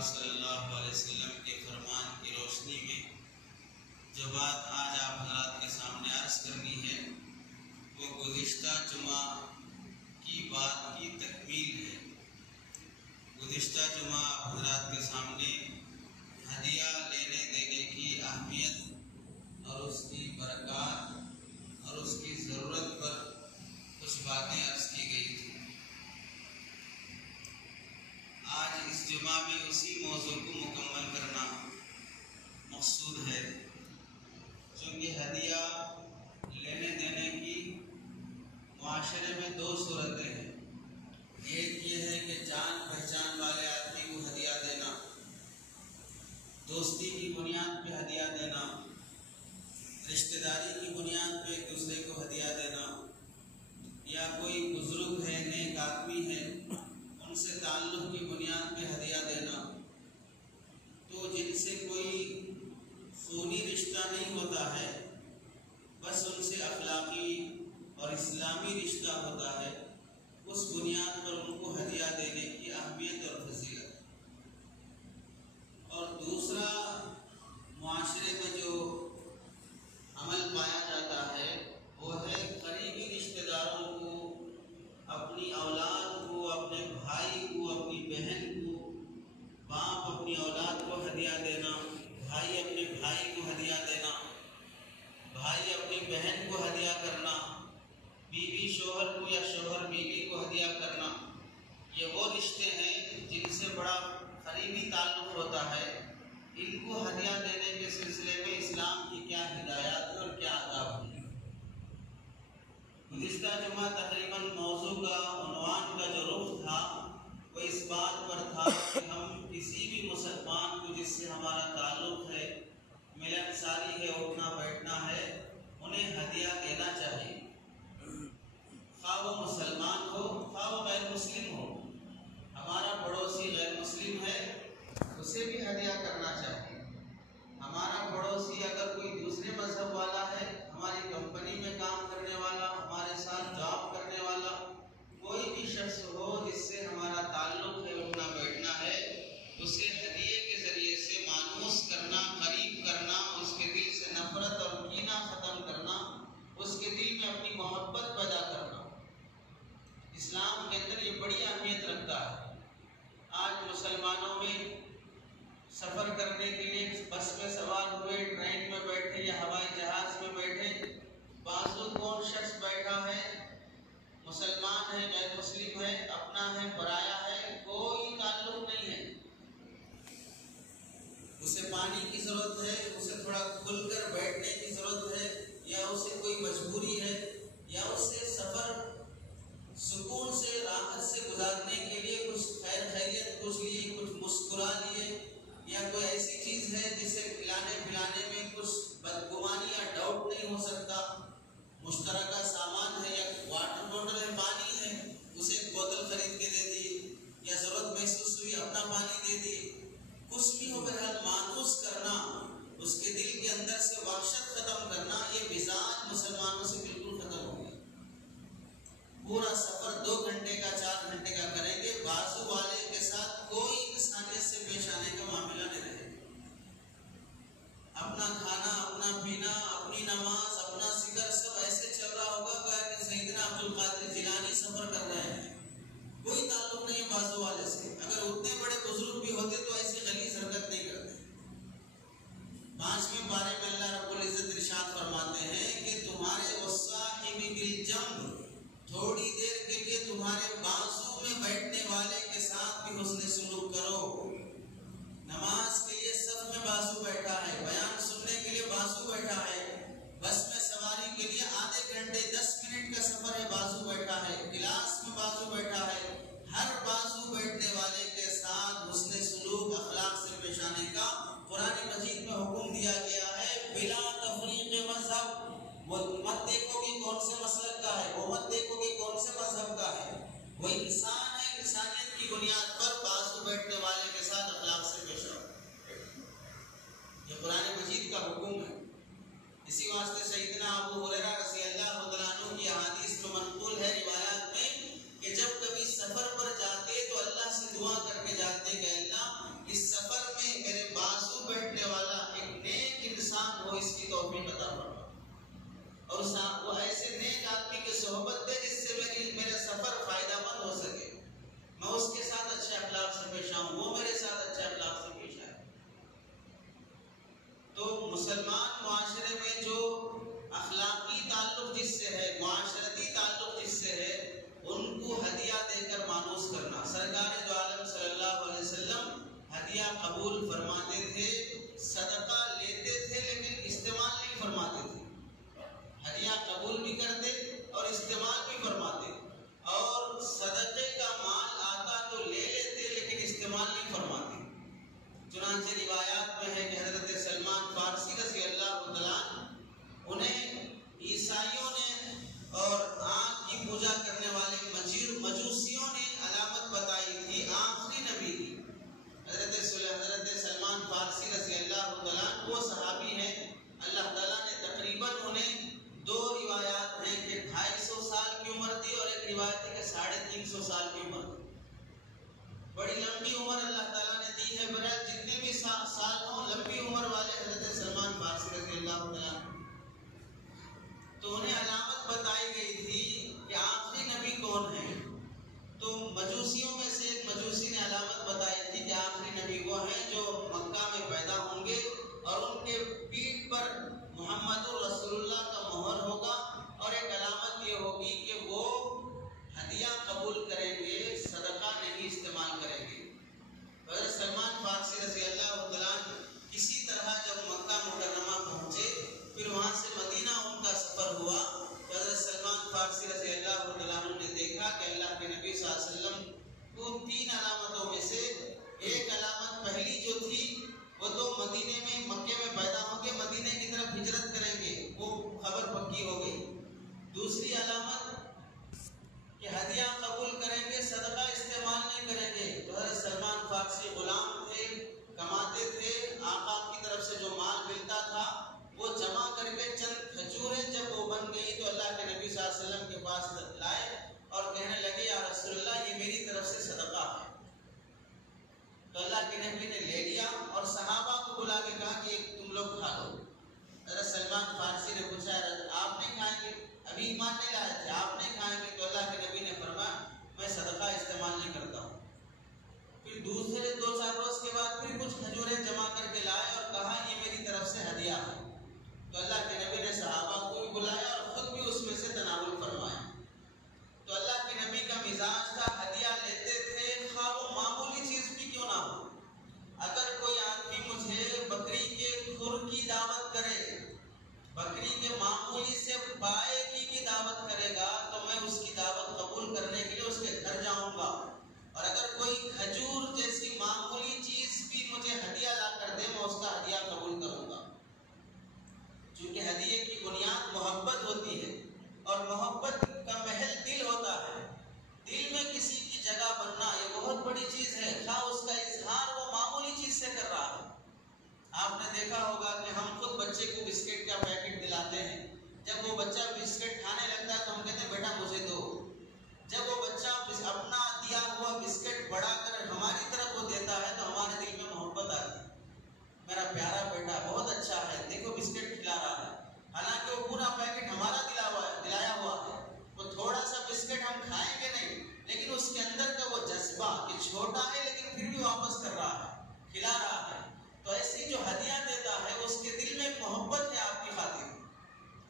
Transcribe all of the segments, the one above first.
پاک صلی اللہ علیہ وسلم کے فرمان کی روشنی میں جو بات آج آپ حضرات کے سامنے عرض کرنی ہے وہ گزشتہ جمعہ کی بات کی تکمیل ہے۔ گزشتہ جمعہ حضرات کے سامنے ہدیہ لینے دینے کی اہمیت اور اس کی برکات اور اس کی ضرورت پر کچھ باتیں عرض کی گئی تھی۔ آج اس جمعہ میں اسی موضوع کو مکمل کرنا مقصود ہے، چونکہ ہدیہ لینے دینے کی معاشرے میں دو صورتیں ہیں۔ ایک یہ ہے کہ جان پہچان والے آدمی کو ہدیہ دینا، دوستی کی بنیاد پہ ہدیہ دینا، رشتہ داری کی بنیاد پہ ایک دوسرے کو ہدیہ دینا، یا کوئی بزرگ ہے، نیک آدمی ہے، ان سے تعلق کی بنیاد پہ ہدیہ دینا۔ تو جن سے کوئی خونی رشتہ نہیں ہوتا ہے، بس ان سے اخلاقی اور اسلامی رشتہ ہوتا ہے، اس بنیاد پر ان کو ہدیہ دینے کی اہمیت اور فضیلت۔ اور دوسرا معاشرے میں جو عمل پایا جاتا ہے وہ ہے قریبی رشتہ داروں کو، اپنی اولاد کو، اپنے بھائی کو، اپنی بہن کو، باپ اپنی اولاد کو ہدیہ دینا، بھائی اپنے بھائی کو ہدیہ دینا، بھائی اپنی بہن کو ہدیہ کرنا، بیوی شوہر کو یا شوہر بیوی کو ہدیہ کرنا۔ یہ وہ رشتے ہیں جن سے بڑا قریبی تعلق ہوتا ہے۔ ان کو ہدیہ دینے کے سلسلے میں اسلام کی کیا ہدایات اور کیا آداب ہیں۔ گزشتہ جمعہ تقریباً موضوع کا عنوان کا جو رخ تھا وہ اس بات پر تھا کہ ہم کسی بھی مسلمان کو جس سے ہمارا تعلق ہے، ملن ساری ہے، اٹھنا بیٹھنا ہے، انہیں ہدیہ دینا چاہیے، خواہ وہ مسلمان ہو خواہ وہ غیر مسلم ہو۔ ہمارا پڑوسی غیر مسلم ہے، اسے بھی ہدیہ کرنا چاہیے۔ ہمارا پڑوسی اگر کوئی دوسرے مذہب والا ہے، ہماری کمپنی میں کام کرنے والا، ہمارے ساتھ جاب کرنے والا کوئی بھی شخص ہو جس سے ہمارا تعلق ہے، اٹھنا بیٹھنا ہے، اسے ہدیے کے ذریعے سے مانوس کرنا، قریب کرنا، اس کے دل سے نفرت اور کینہ ختم کرنا، اس کے دل میں اپنی محبت پیدا کرنا، اسلام کے اندر یہ بڑی اہمیت رکھتا ہے۔ آج مسلمانوں میں سفر کرنے کے لیے بس میں سوار ہوئے، ٹرین میں بیٹھے یا ہوائی جہاز میں بیٹھے، بازو کون شخص بیٹھا ہے، مسلمان ہے، غیر مسلم ہے، اپنا ہے، پرایا ہے، کوئی تعلق نہیں ہے۔ اسے پانی کی ضرورت ہے، اسے تھوڑا کھل کر بیٹھنے کی ضرورت ہے، یا اسے کوئی مجبوری ہے، یا اسے سفر سکون سے راحت سے گزارنے کے لیے کچھ خیر خیریت پوچھ لیے، کچھ مسکرا لیے، یا کوئی ایسی چیز ہے جسے کھلانے پلانے میں کچھ بدگمانی یا ڈاؤٹ نہیں ہو سکتا، مشترکہ سامان ہے، یا واٹر بوتل ہے، پانی ہے، اسے ایک بوتل خرید کے دے دی، یا ضرورت محسوس ہوئی اپنا پانی دے دی، کچھ بھی ہو، بہرحال مانوس کرنا، اس کے دل کے اندر سے وحشت ختم کرنا، یہ مزاج مسلمانوں سے بالکل ختم ہو گیا۔ پورا سفر 2 گھنٹے کا 4 گھنٹے کا کریں گے، بازو والے کے ساتھ کوئی انسانیت سے پیش آنے کا معاملہ نہیں رہے۔ اپنا کھانا، اپنا پینا، اپنی نماز، اپنا ذکر سب ایسے چل رہا ہوگا کہ سیدنا عبد القادر جیلانی سفر کر رہے ہیں، کوئی تعلق نہیں بازو والے سے۔ اگر اتنے بڑے بزرگ بھی ہوتے تو ایسی غلیظ حرکت نہیں کرتے۔ 5ویں پارے میں اللہ رب العزت ارشاد فرماتے ہیں کہ تمہارے والصاحب بالجنب، تھوڑی دیر کے لیے تمہارے بازو میں بیٹھنے والے کے ساتھ بھی حسن سلوک کرو۔ نماز کے لیے صف میں بازو بیٹھا ہے، بیان سننے کے لیے بازو بیٹھا ہے، بس میں سواری کے لیے آدھے گھنٹے 10 منٹ کا سفر ہے، بازو بیٹھا ہے، کلاس میں بازو بیٹھا ہے، ہر بازو بیٹھنے والے کے ساتھ حسن سلوک اخلاق سے پیش آنے کا قرآن مجید میں حکم دیا گیا ہے، بلا تفریق مذہب۔ وہ مت دیکھو کہ کون سے مسلک کا ہے، وہ مت دیکھو کہ کون سے مذہب کا ہے، وہ انسان ہے، انسانیت کی بنیاد پر بازو بیٹھنے والے کے ساتھ اخلاق سے پیش آؤ۔ یہ قرآن مجید کا حکم ہے۔ اسی واسطے سیدنا ابو ہریرہ رضی اللہ تعالیٰ عنہ کی احادیث میں منقول ہے روایات میں کہ جب کبھی سفر پر جاتے تو اللہ سے دعا کر کے جاتے کہ اللہ اس صحبت دے جس سے میرا سفر فائدہ مند ہو سکے، میں اس کے ساتھ اچھے اخلاق سے پیش آؤں، وہ میرے ساتھ اچھے اخلاق سے پیش آئے۔ تو مسلمان معاشرے میں جو اخلاقی تعلق جس سے ہے، معاشرتی تعلق جس سے ہے، ان کو ہدیہ دے کر مانوس کرنا۔ سرکار دو عالم صلی اللہ علیہ وسلم ہدیہ قبول فرماتے تھے، صدقہ لیتے تھے لیکن استعمال نہیں فرماتے تھے۔ ہدیہ قبول بھی کرتے اور استعمال بھی فرماتے، اور صدقے کا مال آتا تو لے لیتے لیکن استعمال نہیں فرماتے۔ چنانچہ روایات میں ہے کہ حضرت سلمان فارسی رضی اللہ تعالیٰ انہیں عیسائیوں نے اور آنکھ کی پوجا کرنے والے مجوسیوں نے علامت بتائی تھی آخری نبی کی۔ حضرت سلمان فارسی رضی اللہ تعالیٰ وہ صحابی ہیں، اللہ تعالیٰ نے تقریباً انہیں دو روایات ہیں کہ 250 سال کی عمر دی اور ایک روایت ہے کہ 350 سال کی عمر دی۔ بڑی لمبی عمر اللہ تعالیٰ نے دی ہے۔ بہرحال جتنے بھی سال ہوں، لمبی عمر والے حضرت سلمان فارسی رضی اللہ تعالیٰ، تو انہیں علامت بتائی گئی تھی کہ آخری نبی کون ہے۔ تو مجوسیوں میں سے ایک مجوسی نے علامت بتائی تھی کہ آخری نبی وہ ہیں جو مکہ میں پیدا ہوں گے اور ان کے پیٹھ پر محمد رسول اللہ کا مہر ہوگا، اور ایک علامت یہ ہوگی کہ وہ ہدیہ قبول کریں گے، صدقہ نہیں استعمال کریں گے۔ حضرت سلمان فارسی رضی اللہ تعالیٰ کسی طرح جب مکہ مکرمہ پہنچے، پھر وہاں سے مدینہ ان کا سفر ہوا، تو حضرت سلمان فارسی رضی اللہ تعالیٰ نے دیکھا کہ اللہ کے نبی صلی اللہ علیہ وسلم کو 3 علامتوں میں سے ایک علامت پہلی جو تھی وہ تو مدینے میں، مکے میں پیدا ہوں گے، مدینے کی طرف ہجرت کریں گے، وہ خبر پکی ہو گئی۔ دوسری علامت کہ ہدیہ قبول کریں گے، صدقہ استعمال نہیں کریں گے۔ تو حضرت سلمان فارسی غلام تھے، کماتے تھے، آقا کی طرف سے جو مال ملتا تھا وہ جمع کر کے چند کھجوریں جب وہ بن گئی تو اللہ کے نبی صلی اللہ علیہ وسلم کے پاس لائے اور کہنے لگے یا رسول اللہ یہ میری طرف سے صدقہ ہے۔ تو اللہ کے نبی نے لے لیا اور صحابہ کو بلا کے کہا کہ تم لوگ کھا لو۔ حضرت سلمان فارسی نے پوچھا آپ نہیں کھائیں گے؟ ابھی ایمان نہیں لائے تھے، آپ نہیں کھائیں گے؟ تو اللہ کے نبی نے فرمایا میں صدقہ استعمال نہیں کرتا ہوں۔ پھر دوسرے 2-4 روز کے بعد پھر کچھ کھجوریں جمع کر کے لائے اور کہا یہ میری طرف سے ہدیہ ہے۔ تو اللہ کے نبی نے صحابہ کو بھی بلایا اور خود بھی اس میں سے تناول فرمایا۔ تو اللہ کے نبی کا مزاج تھا، ہدیہ لیتے تھے، خواہ وہ معمولی چیز بھی کیوں نہ ہو۔ اگر کوئی آدمی مجھے بکری کے کھر کی دعوت کرے، بکری کے معمولی سے پائے کی دعوت کرے گا تو میں اس کی دعوت قبول کرنے کے لیے اس کے گھر جاؤں گا، اور اگر کوئی کھجور جیسی معمولی چیز بھی مجھے ہدیہ لا کر دے میں اس کا ہدیہ قبول کروں گا، چونکہ ہدیے کی بنیاد محبت ہوتی ہے اور محبت کا محل دل ہوتا ہے۔ دل میں کسی کی جگہ بننا یہ بہت بڑی چیز ہے، خواہ اس کا اظہار وہ معمولی چیز سے کر رہا ہے۔ آپ نے دیکھا ہوگا کہ ہم خود بچے کو بسکٹ کا پیکٹ دلاتے ہیں، جب وہ بچہ بسکٹ کھانے لگتا ہے تو ہم کہتے ہیں بیٹا مجھے دو۔ جب وہ بچہ اپنا دیا ہوا بسکٹ بڑھا کر ہماری طرف وہ دیتا ہے تو ہمارے دل میں محبت آتی ہے، میرا پیارا بیٹا بہت اچھا ہے، دیکھو بسکٹ کھلا رہا ہے، حالانکہ وہ پورا پیکٹ ہمارا دلایا ہوا ہے۔ وہ تھوڑا سا بسکٹ ہم کھائیں گے نہیں، لیکن اس کے اندر کا وہ جذبہ کہ چھوٹا ہے لیکن پھر بھی واپس کر رہا ہے، کھلا رہا ہے۔ تو ایسی جو ہدیہ دیتا ہے اس کے دل میں محبت ہے آپ کی خاطر،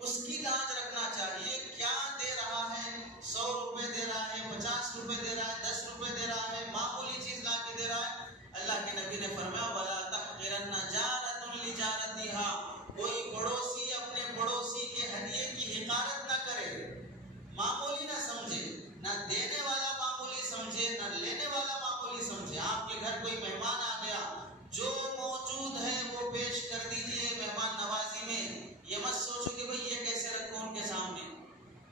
اس کی لاج رکھنا چاہیے۔ کیا دے رہا ہے؟ 100 روپے دے رہا ہے، 50 روپے دے رہا ہے، 10 روپے دے رہا ہے، معمولی چیز لا کے دے رہا ہے۔ اللہ کے نبی نے فرمایا وَلَا تَحْقِرَنَّ جَارَةٌ لِجَارَتِهَا، کوئی پڑوسی اپنے پڑوسی کے ہدیے کی حقارت نہ کرے، معمولی نہ سمجھے، نہ دینے والا معمولی سمجھے نہ لینے والا معمولی سمجھے۔ آپ کے گھر کوئی مہمان آ گیا، جو موجود ہے وہ پیش کر دیجئے مہمان نوازی میں، یہ مت سوچو کہ بھئی یہ کیسے رکھوں ان کے سامنے،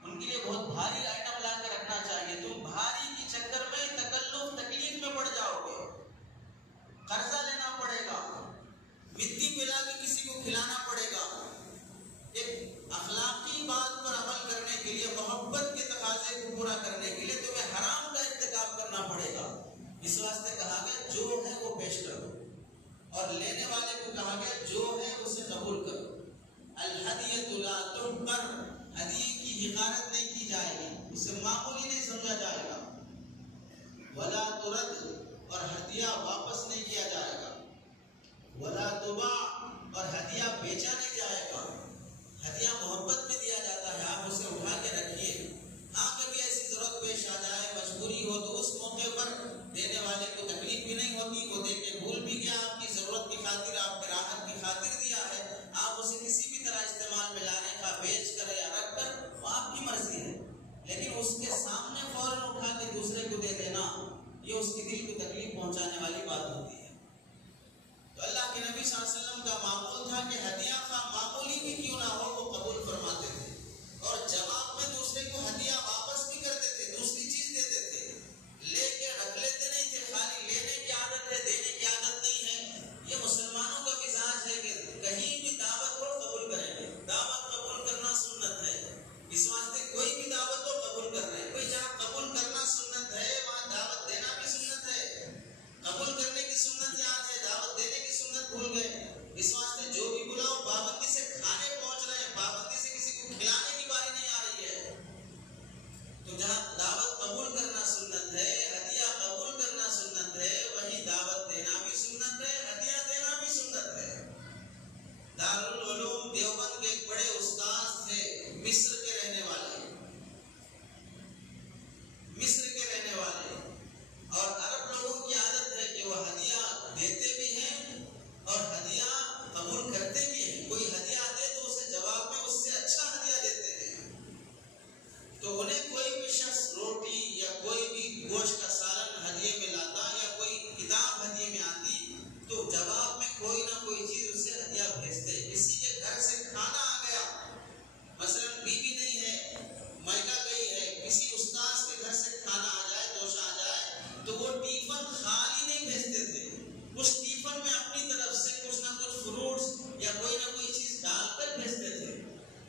ان کے لیے بہت بھاری آئٹم لا کے رکھنا چاہیے۔ تم بھاری کے چکر میں تکلیف میں پڑ جاؤ گے، قرضہ لینا پڑے گا، مٹی پلا کے کسی کو کھلانا پڑے گا۔ ایک اخلاقی بات پر عمل کرنے کے لیے، محبت کے تقاضے کو پورا کرنے کے لیے تمہیں حرام کا ارتکاب کرنا پڑے گا۔ اس واسطے کہا گیا جو ہے وہ پیش کرو، اور لینے والے کو کہا گیا جو ہے اسے قبول کرو۔ الہدیۃ لا تحقر، ہدیے کی حقارت نہیں کی جائے گی۔ ولا ترد اور ہدیہ واپس نہیں کیا جائے گا، ولا تباع اور ہدیہ بیچا نہیں جائے گا۔ ہدیہ محبت میں دیا جاتا ہے، آپ اسے اٹھا کے رکھیے، ہاں کبھی ایسی ضرورت پیش آ جائے، مجبوری ہو تو اس موقع پر دینے والے کو تکلیف بھی نہیں ہوتی، وہ دے کے بھول بھی گیا، آپ کی ضرورت کی خاطر، آپ کی راحت کی خاطر دیا ہے، آپ اسے کسی بھی طرح استعمال میں لانے کا، بیچ کر یا رکھ کر، وہ آپ کی مرضی ہے، لیکن اس کے سامنے فوراً اٹھا کے دوسرے کو دے دینا، یہ اس کی دل کو تکلیف پہنچانے والی بات ہوتی ہے۔ تو اللہ کے نبی صلی اللہ علیہ وسلم کا معمول تھا کہ ہدیہ خواہ معمولی بھی کیوں نہ ہو وہ قبول فرماتے تھے، اور جواب میں دوسرے کو ہدیہ واپس بھی کرتے تھے، دوسری چیز دیتے تھے، لے کے رکھ لیتے نہیں تھے، خالی لینے کی عادت ہے، دینے کی عادت نہیں ہے۔ یہ مسلمانوں کا مزاج ہے کہ کہیں بھی دعوت ہو قبول کریں گے، دعوت قبول کرنا سنت ہے، اس واسطے کوئی بھی دعوت ہو قبول کر رہے ہیں، کوئی جہاں قبول کرنا سنت ہے وہاں دعوت دینا بھی سنت ہے، قبول کرنے کی سنت یاد ہے، دعوت دینے کی سنت بھول گئے، اس واسطے جو بھی بلاؤ پابندی سے کھانے پہنچ رہے ہیں، پابندی سے کسی کو کھلانے کی باری نہیں آ رہی ہے۔ تو جہاں دعوت قبول کرنا سنت ہے، ہدیہ قبول کرنا سنت ہے، وہیں دعوت دینا بھی سنت ہے، ہدیہ دینا بھی سنت ہے۔ دارالعلوم دیوبند کے ایک بڑے استاذ تھے، مصر کے رہنے والے، مصر کے رہنے والے، اور عرب لوگوں کی عادت ہے کہ وہ ہدیہ دیتے بھی ہیں اور ہدیہ قبول کرتے بھی ہیں، کوئی ہدیہ دے تو اسے جواب میں اس سے اچھا ہدیہ دیتے ہیں۔ تو انہیں کوئی بھی شخص روٹی یا کوئی بھی گوشت کا سالن ہدیے میں لاتا یا کوئی کتاب ہدیے میں آتی تو جواب میں کوئی نہ کوئی چیز اسے ہدیہ بھیجتے۔ کسی کے گھر سے کھانا آ گیا، مثلاً بیوی نہیں ہے، مائکہ گئی ہے، کسی استاذ کے گھر سے کھانا آ جائے، دوشہ آ جائے، تو وہ ٹیفن خالی نہیں بھیجتے تھے، اس ٹیفن میں اپنی طرف سے کچھ نہ کچھ فروٹس یا کوئی نہ کوئی چیز ڈال کر بھیجتے تھے۔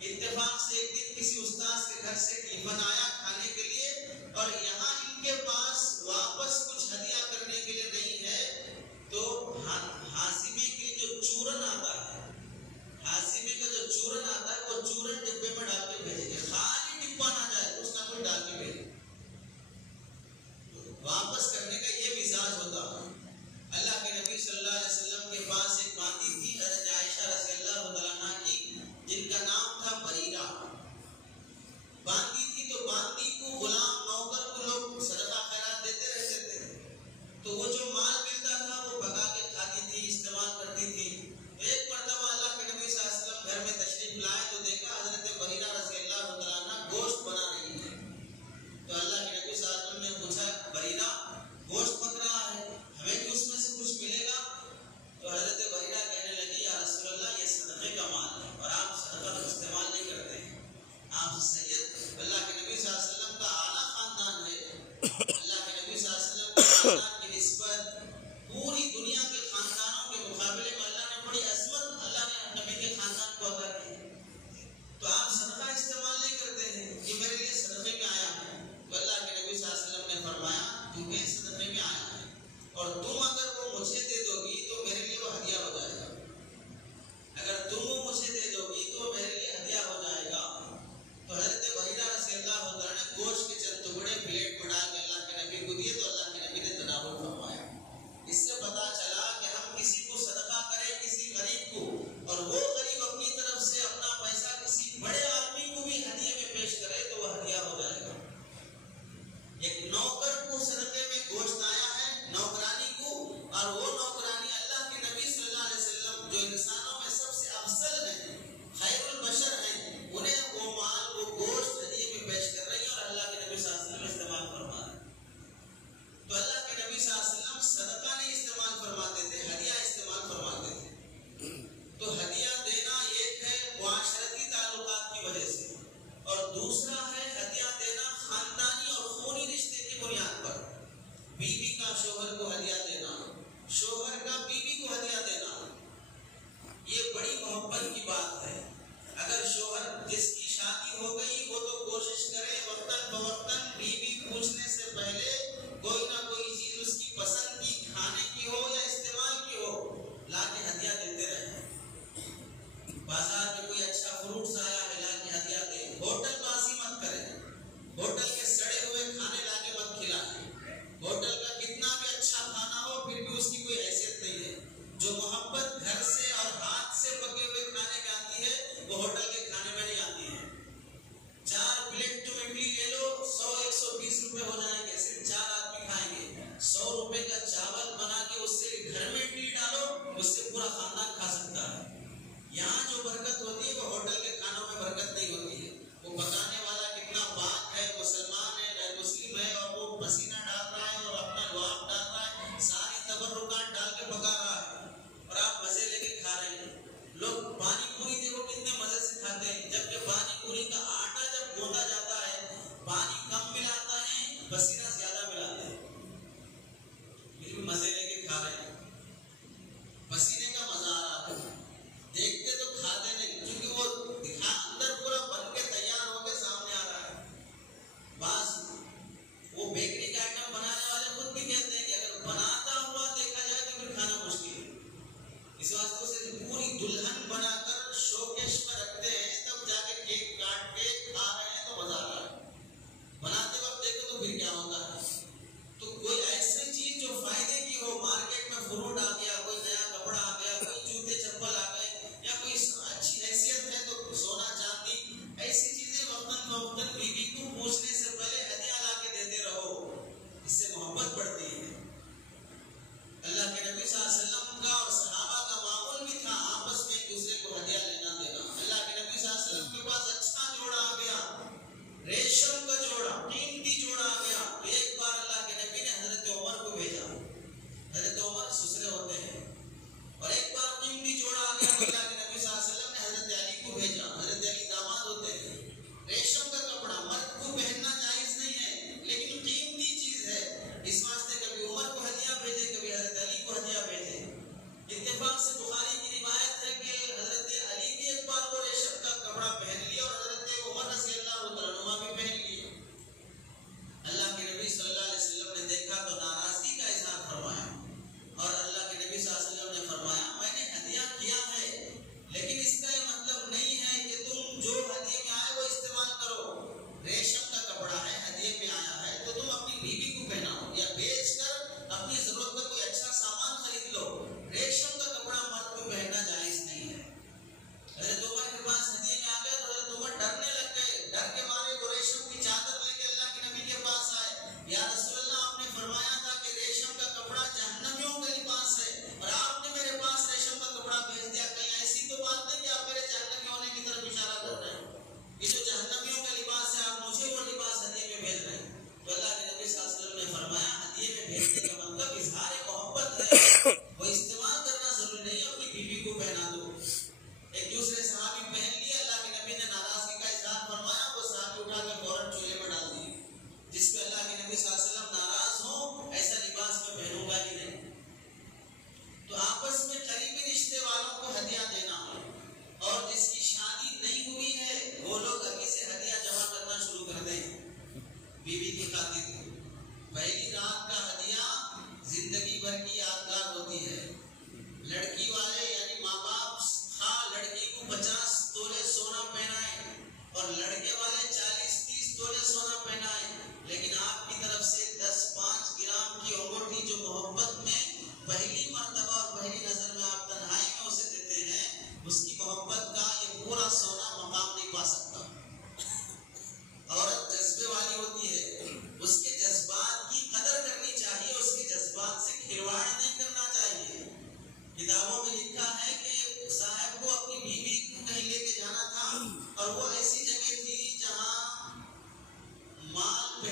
اتفاق سے ایک دن کسی استاذ کے گھر سے ٹیفن آیا کھانے کے لیے، اور یہاں ان کے پاس واپس کچھ ہدیہ کرنے کے لیے نہیں ہے، تو ہاضمے کے جو چورن آتا ہے، ہاضمے کا جو چورن آتا ہے وہ چورن ڈبے میں ڈال کے بھیجیں گے، خالی ڈبہ نہ جائے، کچھ نہ کچھ ڈال کے بھیجیں۔ واپس کرنے کا یہ مزاج ہوتا ہے۔ اللہ کے نبی صلی اللہ علیہ وسلم کے پاس ایک باندی تھی، حضرت عائشہ رضی اللہ تعالیٰ عنہا کی، جن کا نام تھا بریرہ۔ باندی تھی تو باندی کو، غلام نوکر کو لوگ صدقہ خیرات دیتے رہتے تھے، تو وہ جو مال ملتا تھا وہ پکا کے کھاتی تھی، استعمال کرتی تھی۔ ایک مرتبہ اللہ کے نبی صلی اللہ علیہ وسلم گھر میں تشریف لائے تو دیکھا حضرت بریرہ رضی اللہ تعالیٰ عنہ گوشت بنا رہی ہے، تو اللہ کے نبی صلی اللہ علیہ وسلم نے پوچھا، بریرہ گوشت پک رہا ہے، ہمیں بھی اس میں سے کچھ ملے گا؟ تو حضرت بریرہ کہنے لگی، یا رسول اللہ یہ صدقے کا مال ہے اور آپ صدقہ کا استعمال نہیں کرتے ہیں، آپ سید اللہ کے نبی صلی اللہ علیہ وسلم کا اعلیٰ خاندان ہے، اللہ کے نبی صلی اللہ علیہ وسلم کے خاندان کی نسبت پوری دنیا کے خاندانوں کے مقابلے میں اللہ نے بڑی عظمت اللہ نے نبی کے خاندان کو عطا کی، تو آپ صدقہ استعمال نہیں کرتے ہیں، یہ میرے لیے صدقے میں آیا ہے۔ تو اللہ کے نبی صلی اللہ علیہ وسلم نے فرمایا، تمہیں صدقے میں آیا ہے، اور تم اگر وہ مجھے دے دو گی تو میرے لیے وہ ہدیہ ہو جائے گا، اگر تم وہ مجھے دے دو گی تو میرے لیے ہدیہ ہو جائے گا۔ تو حضرت بریرہ رضی اللہ عنہ نے گوشت کے چند ٹکڑے پلیٹ میں ڈال کے اللہ کے نبی کو دیے، تو اللہ کے نبی نے تناول فرمایا۔ اس سے پتہ چلا کہ ہم کسی کو صدقہ کریں، کسی غریب کو، اور وہ غریب اپنی طرف سے اپنا پیسہ کسی بڑے آدمی کو بھی ہدیے میں پیش کرے تو وہ ہدیہ ہو جائے گا۔ ایک نوکر کو صدقے میں گوشت آیا ہے، نوکرانی کو، اور وہ نوکرانی اللہ کے نبی صلی اللہ علیہ وسلم جو انسانوں میں سب سے افضل ہیں، خیر البشر ہیں، انہیں وہ مال، وہ گوشت ہدیے میں پیش کر رہی ہیں اور اللہ کے نبی صلی اللہ علیہ وسلم استعمال فرما رہے ہیں۔ تو اللہ کے نبی صلی اللہ علیہ وسلم صدقہ نہیں استعمال فرماتے تھے، ہدیہ استعمال فرماتے تھے۔ تو ہدیہ دینا ایک ہے معاشرتی تعلقات کی وجہ سے، اور دوسرا ہے ہدیہ دینا خاندانی اور خونی رشتے کی بنیاد پر، بیوی کا شوہر کو ہدیہ دینا، شوہر کا بیوی کو ہدیہ دینا، یہ بڑی محبت کی بات ہے۔ اگر شوہر جس کی شادی ہو گئی وہ تو کوشش کرے وقتاً فوقتاً بیوی پوچھنے سے پہلے کوئی نہ کوئی چیز اس کی پسند کی، کھانے کی ہو یا استعمال کی ہو، لا کے ہدیہ دیتے رہیں۔ بازار میں کوئی اچھا فروٹس آیا ہے، لا کے ہدیہ دیں۔ ہوٹل باسی مت کریں، ہوٹل کے سڑے ہوئے کھانے لا کے مت کھلائیں، ہوٹل کا تو پھر کیا ہوتا ہے؟ تو کوئی ایسی چیز جو فائدے کی ہو، مارکیٹ میں فروٹ آ گیا، کوئی نیا کپڑا آ گیا، کوئی جوتے چپل آ گئے، یا کوئی اچھی حیثیت ہے تو سونا چاندی، ایسی چیزیں وقتاً فوقتاً بیوی کو پوچھنے سے پہلے ہدیہ لا کے دیتے رہو، اس سے محبت بڑھتی ہے۔ اللہ کے نبی صلی اللہ علیہ وسلم کا اور صحابہ کا معمول بھی تھا آپس میں ایک دوسرے کو ہدیہ لینا دینا۔ اللہ کے نبی صلی اللہ علیہ وسلم کے پاس اچھا جوڑا آ گیا، ریشم کا جوڑا، قیمتی جوڑا آ گیا، تو ایک بار اللہ کے نبی نے حضرت عمر کو بھیجا، حضرت عمر سسرے ہوتے ہیں، اور ایک بار قیمتی جوڑا آ گیا تو اللہ کے نبی صلی اللہ علیہ وسلم نے حضرت علی کو بھیجا، حضرت علی داماد ہوتے ہیں۔ ریشم کا کپڑا مرد کو پہننا جائز نہیں ہے، لیکن قیمتی چیز ہے، اس واسطے کبھی عمر کو ہدیہ بھیجے، کبھی حضرت علی کو ہدیہ بھیجے۔ اتفاق سے بخاری کی روایت ہے کہ حضرت علی بھی ایک بار وہ ریشم کا کپڑا پہن لیا اور حضرت عمر رضی اللہ عنہ بھی پہن لیے۔ اللہ کے نبی صلی اللہ علیہ وسلم نے دیکھا تو ناراضگی کا اظہار فرمایا، اور اللہ کے نبی صلی اللہ علیہ وسلم نے فرمایا میں نے ہدیہ کیا ہے، لیکن اس کا یہ مطلب نہیں ہے کہ تم جو ہدیے میں آئے وہ استعمال کرو۔ ریشم کا کپڑا ہے، ہدیے میں آیا ہے تو تم اپنی بیوی کو پہناؤ، یا بیچ کر اپنی ضرورت کا کوئی اچھا سامان خرید لو۔ ریشم کا کپڑا مرد کو پہننا جائز نہیں ہے۔ حضرت عمر کے پاس ہدیے میں آ گیا تو حضرت عمر ڈرنے لگ گئے، ڈر کے مارے وہ ریشم کی چادر لے کے اللہ کے نبی کے پاس آئے، یا رسول اللہ آپ نے فرمایا تھا کہ ریشم کا کپڑا جہنمیوں کا لباس ہے، اور آپ نے میرے پاس ریشم کا کپڑا بھیج دیا، کہیں ایسی تو بات نہیں کہ آپ میرے جہنمی ہونے کی طرف اشارہ کر رہے ہیں؟ یہ جو جہنمیوں کا لباس ہے آپ مجھے وہ لباس ہدیے میں بھیج رہے ہیں؟ تو اللہ کے نبی صلی اللہ علیہ وسلم نے فرمایا ہدیے میں بھیجنے کا مطلب اظہار محبت ہے، وہ استعمال کرنا ضروری نہیں، اپنی بیوی کو پہنا دو۔ ایک دوسرے صحابی پہن لیے، اللہ کے نبی نے ناراضگی کا اظہار فرمایا، وہ صحابی اٹھا کے فوراً چولہے میں ڈال دیے، جس پہ اللہ کے نبی صلی اللہ علیہ وسلم ناراض ہوں ایسا لباس میں پہنوں گا ہی نہیں۔ تو آپس میں قریبی رشتے والوں کو ہدیہ دینا، اور جس کی شادی نہیں ہوئی ہے وہ لوگ ابھی سے ہدیہ جمع کرنا شروع کر دیں بیوی کی خاطر۔ پہلی رات کا ہدیہ زندگی بھر کی یادگار ہوتی ہے۔ لڑکی والے یعنی ماں باپ لڑکی کو 50 تولے سونا پہنائے اور لڑکے والے 40-30 تولے سونا پہنائے، لیکن آپ کی طرف سے 10-5 گرام کی انگوٹھی جو محبت میں پہلی مرتبہ اور پہلی نظر میں آپ تنہائی میں اسے دیتے ہیں، اس کی محبت کا یہ پورا سونا مقام نہیں پا سکتا۔ عورت جذبے والی ہوتی ہے، اس کے جذبات کی قدر کرنی چاہیے، اس کے جذبات سے کھلواڑ نہیں کرنا چاہیے۔ کتابوں میں لکھا ہے کہ ایک صاحب کو اپنی بیوی کو کہیں لے کے جانا تھا، اور وہ ایسی جگہ تھی جہاں مال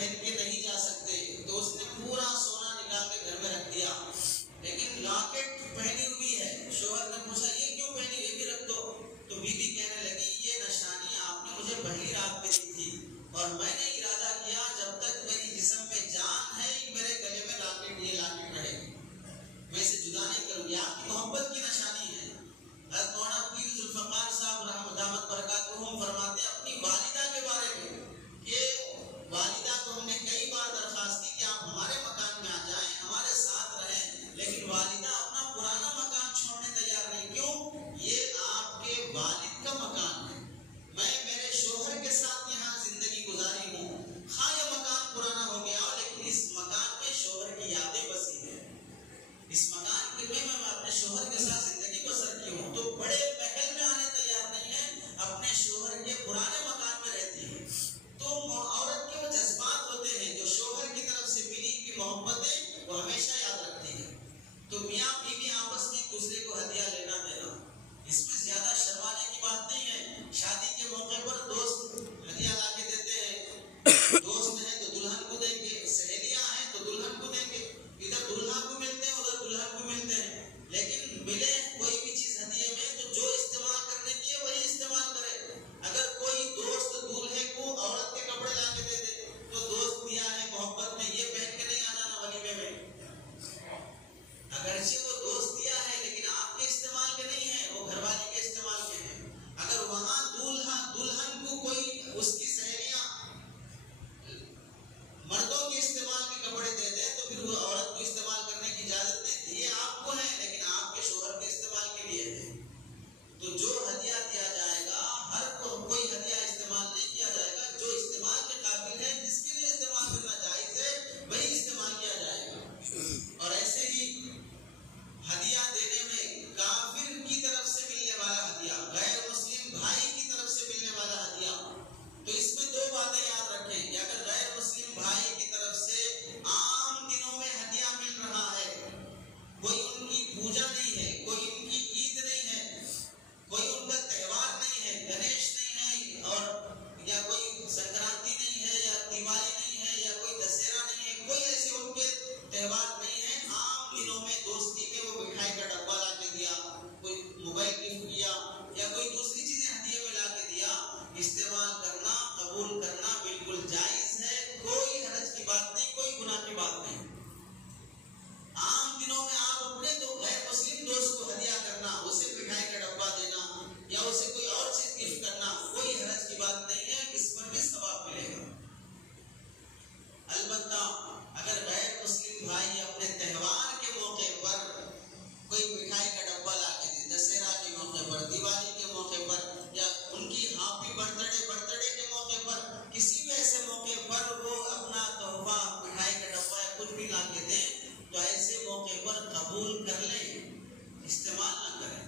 استعمال نہ کریں.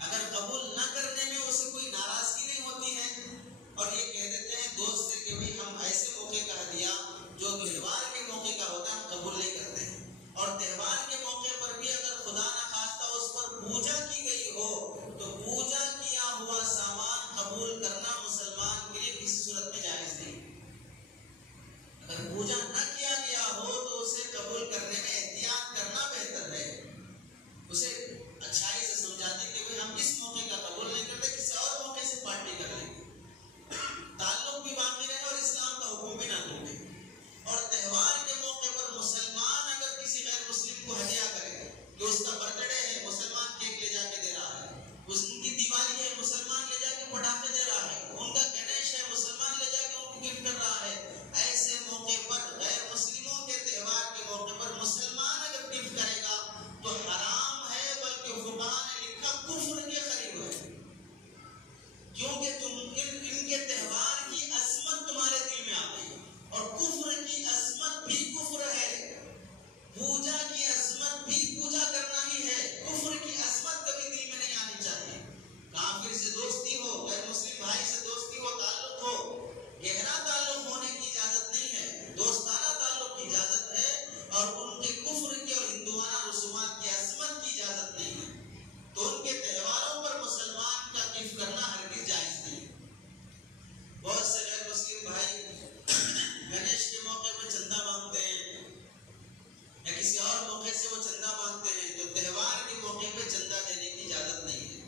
اگر قبول نہ کرنے میں اسے کوئی ناراضگی نہیں ہوتی ہے اور یہ کہہ دیتے ہیں دوست سے کہ بھئی ہم ایسے موقع کا ہدیہ جو تہوار کے موقع کا ہوتا ہے ہم قبول نہیں کرتے ہیں. اور تہوار کے موقع پر بھی اگر خدا نہ خواستہ اس پر پوجا کی گئی ہو تو پوجا کیا ہوا سامان قبول کرنا مسلمان کے لیے کسی صورت میں جائز نہیں. اگر پوجا نہ کیا گیا ہو تو اسے قبول کرنے میں احتیاط کرنا بہتر ہے. اسے اچھائی سے سمجھاتے کہ بھئی ہم اس موقع کا قبول نہیں کرتے, کسی اور موقع سے پارٹی کر لیں گے, تعلق بھی باقی رہے اور اسلام کا حکم بھی نہ ٹوٹے. اور تہوار کے موقع پر مسلمان اگر کسی غیر مسلم کو ہدیہ کرے کہ اس کا برتھ ڈے ہے, مسلمان کیک لے جا کے دے رہا ہے, اس کی دیوالی ہے, مسلمان لے جا کے پٹاخے دے رہا ہے, ان کا گنیش ہے, مسلمان لے جا کے ان کو گفٹ کر رہا ہے, ایسے موقع پر غیر مسلموں کے تہوار کے موقع پر مسلمان اگر گفٹ کرے گا تو حرام ہے, بلکہ فقہاء نے لکھا کفر کے قریب ہے. کیونکہ تم ان کے تہوار کی عظمت تمہارے دل میں آ گئی, اور کفر کی عظمت بھی کفر ہے, پوجا کی عظمت بھی پوجا کرنا ہی ہے. کفر کی عظمت کبھی دل میں نہیں آنی چاہیے. کافر سے دوستی ہو, غیر مسلم بھائی سے دوستی ہو, تعلق ہو, گہرا تعلق ہونے کی اجازت نہیں ہے, دوستانہ تعلق کی اجازت ہے, اور ان کے کفر کی اور ہندوانہ رسومات کی عظمت کی اجازت نہیں ہے. تو ان کے تہواروں پر مسلمان کا گفٹ کرنا ہرگز جائز نہیں. بہت سے غیر مسلم بھائی گنیش کے موقع پہ چندہ مانگتے ہیں یا کسی اور موقع سے وہ چندہ مانگتے ہیں, تو تہوار کے موقع پہ چندہ دینے کی اجازت نہیں ہے.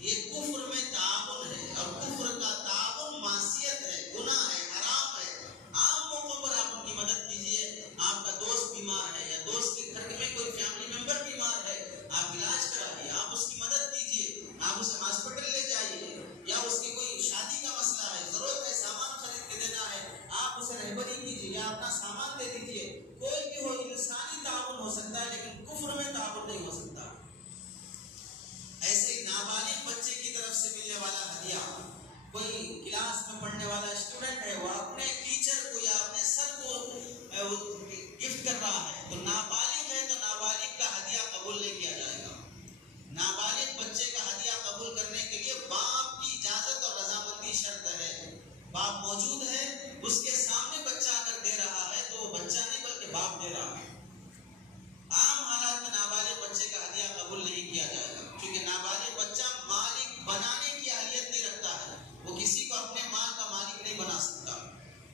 یہ کفر میں تعاون ہے, اور کفر کا تعاون معصیت ہے, گناہ ہے, حرام ہے. عام موقعوں پر آپ ان کی مدد کیجیے. آپ کا دوست بیمار ہے یا دوست کے گھر میں کوئی فیملی ممبر بیمار ہے, آپ علاج کرائیے, آپ اس کی مدد کیجیے, آپ اسے ہاسپٹل لے جائیے, یا اس کی کوئی شادی کا مسئلہ ہے, ضرورت ہے, سامان خرید کے دینا ہے, آپ اسے رہبری کیجیے یا اپنا سامان دے دیجیے. کوئی بھی ہو, انسانی تعاون ہو سکتا ہے, لیکن کفر میں تعاون نہیں ہو سکتا. ایسے ہی نابالغ بچے کی طرف سے ملنے والا ہدیہ, کوئی کلاس میں پڑھنے والا اسٹوڈنٹ ہے, وہ اپنے ٹیچر کو یا اپنے سر کو گفٹ کر رہا ہے, تو نابالغ ہے تو نابالغ کا ہدیہ قبول نہیں کیا جائے گا. نابالغ بچے کا ہدیہ قبول کرنے کے لیے باپ کی اجازت اور رضامندی شرط ہے. باپ موجود ہے, اس کے سامنے بچہ اگر دے رہا ہے تو وہ بچہ نہیں بلکہ باپ دے رہا ہے. عام حالات میں نابالغ بچے کا ہدیہ قبول نہیں کیا جائے گا, کیونکہ نابالغ بچہ مالک بنانے کی اہلیت نہیں رکھتا ہے, وہ کسی کو اپنے مال کا مالک نہیں بنا سکتا.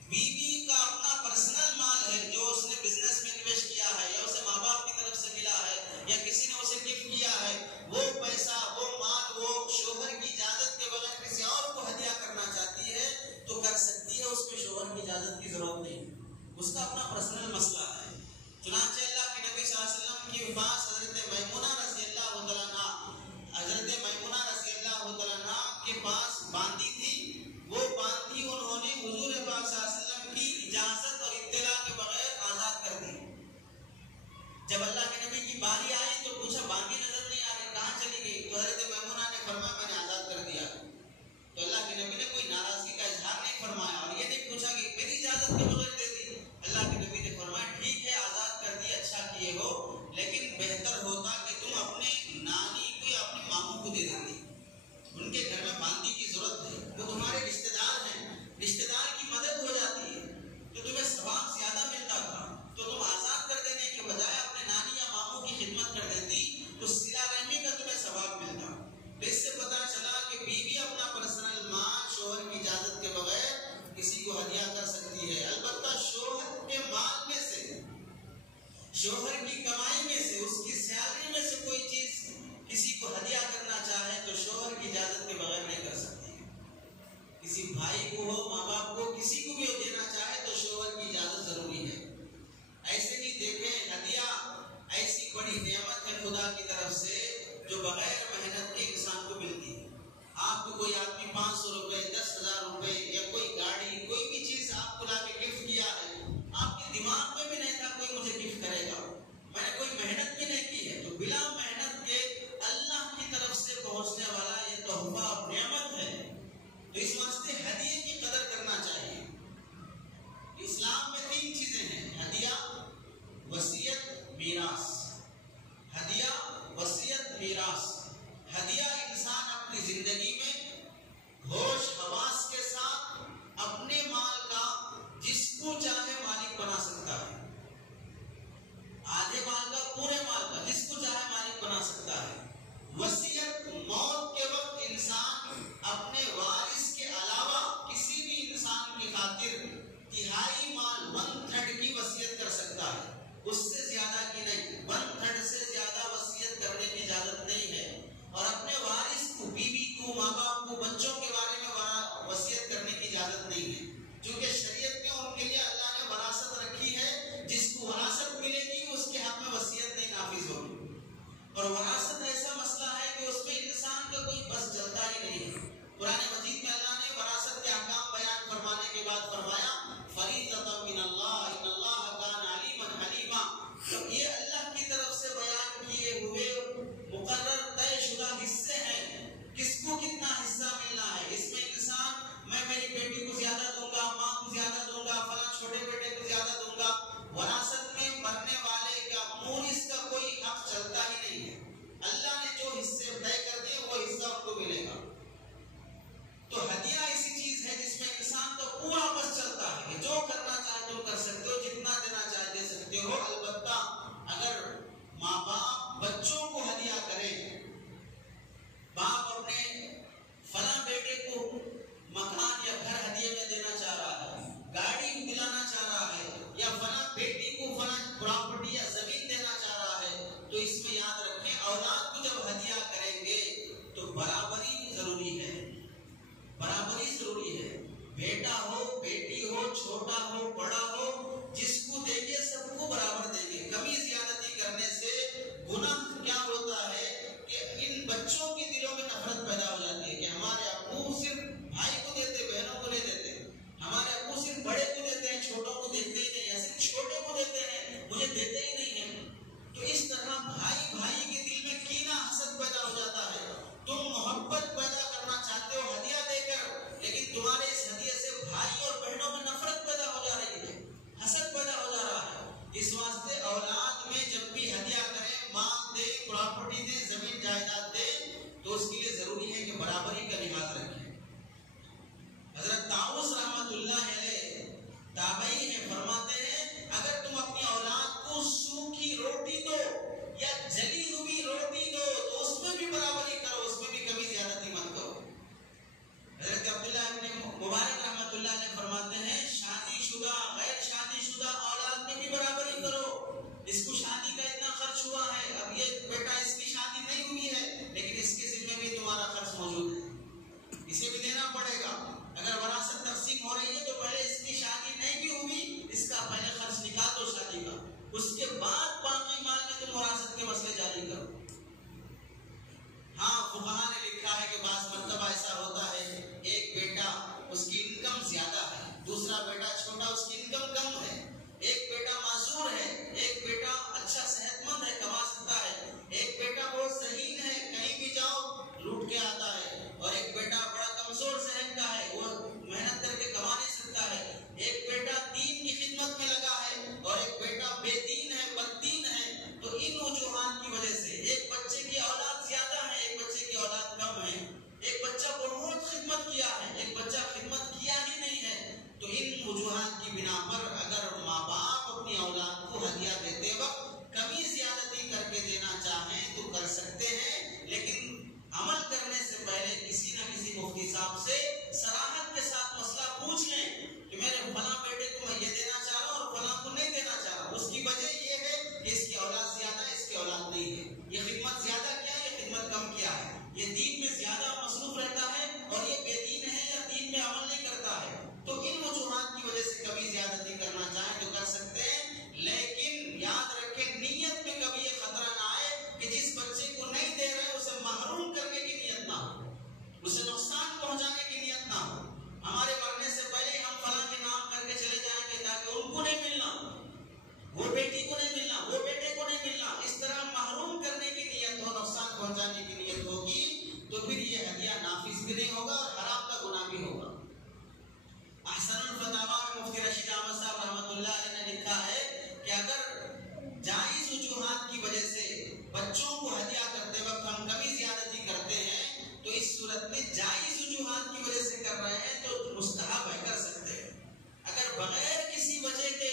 بیوی کا اپنا پرسنل مال ہے جو اس نے بزنس میں انویسٹ کیا ہے, یا اسے ماں باپ کی طرف سے ملا ہے, یا کسی نے اسے گفٹ کیا ہے, وہ پیسہ, وہ مال, وہ شوہر کی اجازت کے بغیر کسی اور کو ہدیہ کرنا چاہتی ہے تو کر سکتی ہے, اس میں شوہر کی اجازت کی ضرورت نہیں, اس کا اپنا پرسنل مسئلہ ہے. چنانچہ اللہ کے نبی صلی اللہ علیہ وسلم کی وفات حضرت میمونہ رضی اللہ تعالیٰ عنہ کے پاس باندھی تھی. وہ باندھی انہوں نے حضور پاک صلی اللہ علیہ وسلم کی اجازت اور اطلاع کے بغیر آزاد کر دی. جب اللہ کے نبی کی باری آئی تو پوچھا باندھی نظر نہیں آ رہی, کہاں چلی گئی؟ تو حضرت میمونہ نے فرمایا میں نے آزاد کر دیا. تو اللہ کے نبی نے کوئی ناراضگی کا اظہار نہیں فرمایا, اور یہ نہیں پوچھا کہ میری اجازت کے بغیر دے دی. اللہ کے نبی نے فرمایا ٹھیک ہے, آزاد کر دی, اچھا کیے ہو, لیکن بہتر ہوتا کہ تم اپنے نانی کو یا اپنے ماموں کو دے دیتی. ان کے گھر میں باندھی کی ضرورت ہے, وہ تمہارے رشتے دار ہیں, رشتے دار کی مدد ہو جاتی ہے تو تمہیں ثواب زیادہ ملتا تھا. تو تم آزاد کر دینے کے بجائے اپنے نانی یا ماموں کی خدمت کر دیتی تو صلہ رحمی کا تمہیں ثواب ملتا. تو اس سے پتہ چلا کہ بیوی اپنا پرسنل مال شوہر کی اجازت کے بغیر کسی کو ہدیہ کر سکتی ہے. البتہ شوہر کے مال میں سے, شوہر کی کمائی میں سے, اس کی سیلری میں سے کوئی چیز کسی کو ہدیہ کرنا چاہے تو شوہر کی اجازت کے بغیر نہیں کر سکتی. کسی بھائی کو ہو, ماں باپ کو, کسی کو بھی دینا چاہے تو شوہر کی اجازت ضروری ہے. ایسے نہیں دیکھیں, ہدیہ ایسی بڑی نعمت ہے خدا کی طرف سے جو بغیر محنت کے انسان کو ملتی ہے. آپ کو کوئی آدمی 500 روپے, 10,000 روپے یا کوئی گاڑی, کوئی بھی چیز آپ کو لا کے گفٹ کیا ہے, آپ کے دماغ میں بھی نہیں تھا کوئی مجھے گفٹ کرے گا, اس سے زیادہ کی نہیں، 1/3 سے زیادہ وصیت کرنے کی اجازت نہیں ہے. اور اپنے وارث کو، بیوی کو، ماں باپ کو، بچوں کے بارے میں وصیت کرنے کی اجازت نہیں ہے، کیونکہ شریعت میں ان کے لیے اللہ نے وراثت رکھی ہے. جس کو وراثت ملے گی اس کے حق میں وصیت نہیں نافذ ہوگی. اور وراثت ایسا مسئلہ ہے کہ اس میں انسان کا کوئی بس چلتا ہی نہیں ہے. قرآن مجید میں اللہ نے وراثت کے احکام بیان فرمانے کے بعد فرمایا فریضۃ من اللہ ان اللہ کان علیما حلیما. تو یہ اللہ کی طرف سے بیان کیے ہوئے مقرر طے شدہ حصے ہیں. کس کو کتنا حصہ ملنا ہے، اس میں انسان میں میری بیٹی کو زیادہ دوں گا، ماں کو زیادہ دوں گا، فلاں چھوٹے بیٹے کو زیادہ دوں گا. وراثت میں مرنے والے کا مورث کا کوئی حق چلتا ہی نہیں ہے. اللہ نے جو حصے طے کر دیے وہ حصہ ان کو ملے گا. تو ہدیہ ایسی چیز ہے جس میں انسان کا پورا بس چلتا ہے، جو کرنا چاہے تم کر سکتے ہو، جتنا دینا چاہے دے سکتے ہو. البتہ اگر ماں باپ بچوں کو ہدیہ کریں، باپ اپنے فلاں بیٹے کو مکان یا گھر ہدیے میں دینا چاہ رہا ہے، گاڑی دلانا چاہ رہا ہے، یا فلاں بیٹی کو فلاں پراپرٹی یا زمین دینا چاہ رہا ہے، تو اس میں یاد رکھیں اولاد کو جب ہدیہ کریں گے تو برابری ضروری ہے. برابری ضروری ہے. بیٹا ہو، بیٹی ہو، چھوٹا ہو، بڑا ہو، جس کو دیں گے سب کو برابر دیں گے. کمی زیادتی کرنے سے گناہ کیا ہوتا ہے کہ ان بچوں کے دلوں میں نفرت پیدا ہو جاتی ہے کہ ہمارے ابو صرف بھائی کو دیتے، بہنوں کو نہیں دیتے، ہمارے ابو صرف بڑے کو دیتے ہیں، چھوٹوں کو دیتے ہی نہیں، یا صرف چھوٹے کو دیتے ہیں، مجھے دیتے ہی نہیں ہیں. تو اس طرح بھائی بھائی کے دل میں کینہ حسد پیدا ہو جاتا ہے. تم محبت پیدا کرنا چاہتے ہو ہدیہ دے کر، لیکن تمہارے اس ہدیے سے بھائی اور بہنوں میں نفرت پیدا ہو جا رہی ہے، حسد پیدا ہو جا رہا ہے. اس واسطے اولاد میں جب بھی ہدیہ کریں، مال دیں، پراپرٹی دیں، زمین جائیداد دیں، تو اس کے لیے ضروری ہے کہ برابری کا لحاظ رکھیں. حضرت طاؤس رحمۃ اللہ علیہ تابعی ہیں، فرماتے ہیں اگر تم اپنی اولاد کو سوکھی روٹی دو یا جلی ہوئی روٹی دو تو اس میں بھی برابری کرو، اس میں بھی کمی زیادتی مت کرو. حضرت عبداللہ ابن مبارک رحمۃ اللہ علیہ فرماتے ہیں شادی شدہ غیر شادی شدہ اولاد میں بھی برابری کرو. اس کو شادی کا اتنا خرچ ہوا ہے، اب یہ بیٹا اس کی شادی نہیں ہوئی ہے لیکن اس کے ذمہ بھی تمہارا خرچ موجود ہے، اسے بھی دینا پڑے گا. اگر وراثت تقسیم ہو رہی ہے تو پہلے اس کی شادی نہیں بھی ہوئی، اس کا پہلے خرچ نکال دو شادی کا، اس کے بعد باقی مال میں تم وراثت کے مسئلے جاری کرو. ہاں فقہاء نے لکھا ہے کہ بعض مرتبہ ایسا ہوتا ہے ایک بیٹا اس کی انکم زیادہ ہے، دوسرا بیٹا چھوٹا اس کی انکم کم ہے، ایک بیٹا معذور ہے، ایک بیٹا اچھا صحت مند ہے، کما سکتا ہے، ایک بیٹا بہت ذہین ہے، کہیں بھی جاؤ لوٹ کے آتا ہے، اور ایک بیٹا بڑا کمزور ذہن کا ہے، وہ محنت کر کے کما نہیں سکتا ہے. ایک بیٹا دین کی خدمت میں لگا ہے اور ایک بیٹا بے دین ہے، بددین ہے. تو ان وجوہات کی وجہ سے ایک بچے کی اولاد زیادہ ہے، ایک بچے کی اولاد کم ہے، ایک بچہ بہت خدمت کیا ہے، ایک بچہ خدمت کیا ہی نہیں ہے. تو ان وجوہات کی بنا پر اگر ماں باپ اپنی اولاد کو ہدیہ دیتے وقت کمی زیادتی کر کے دینا چاہیں تو کر سکتے ہیں، لیکن عمل کرنے سے پہلے کسی نہ کسی مفتی صاحب سے صراحت کے ساتھ مسئلہ پوچھ لیں کہ میرے فلاں بیٹے کو میں یہ دینا چاہ رہا ہوں اور فلاں کو نہیں دینا چاہ رہا. اس کی وجہ یہ ہے کہ اس کی اولاد زیادہ ہے، اس کی اولاد نہیں ہے، یہ خدمت زیادہ کیا ہے، یہ خدمت کم کیا ہے، یہ دین میں زیادہ مصروف رہتا ہے اور یہ بے دین ہے یا دین میں عمل نہیں کرتا ہے. تو ان وجوہات کی وجہ سے کبھی زیادتی کرنا چاہیں تو کر سکتے ہیں، لیکن یاد رکھیں نیت میں کبھی یہ خطرہ نہ آئے کہ جس بچے کو نہیں دے رہے اسے محروم کرنے کی نیت نہ ہو، اسے نقصان پہنچانے کی نیت نہ ہو. ہمارے مرنے سے پہلے ہم فلاں کے نام کر کے چلے جائیں گے تاکہ ان کو نہیں ملنا، وہ بیٹی کو نہیں ملنا، وہ بیٹے کو نہیں ملنا. اس طرح محروم کرنے کی نیت ہو، نقصان پہنچانے کی نیت ہوگی تو پھر یہ ہدیہ نافذ بھی نہیں ہوگا اور حرام کا گناہ بھی ہوگا. احسن الفتاوی میں مفتی رشید احمد صاحب رحمۃ اللہ علیہ نے لکھا ہے کہ اگر جائز وجوہات کی وجہ سے بچوں کو ہدیہ کرتے وقت ہم کمی زیادتی کرتے ہیں تو اس صورت میں جائز وجوہات کی وجہ سے کر رہے ہیں تو مستحب ہے، کر سکتے ہیں. اگر بغیر کسی وجہ کے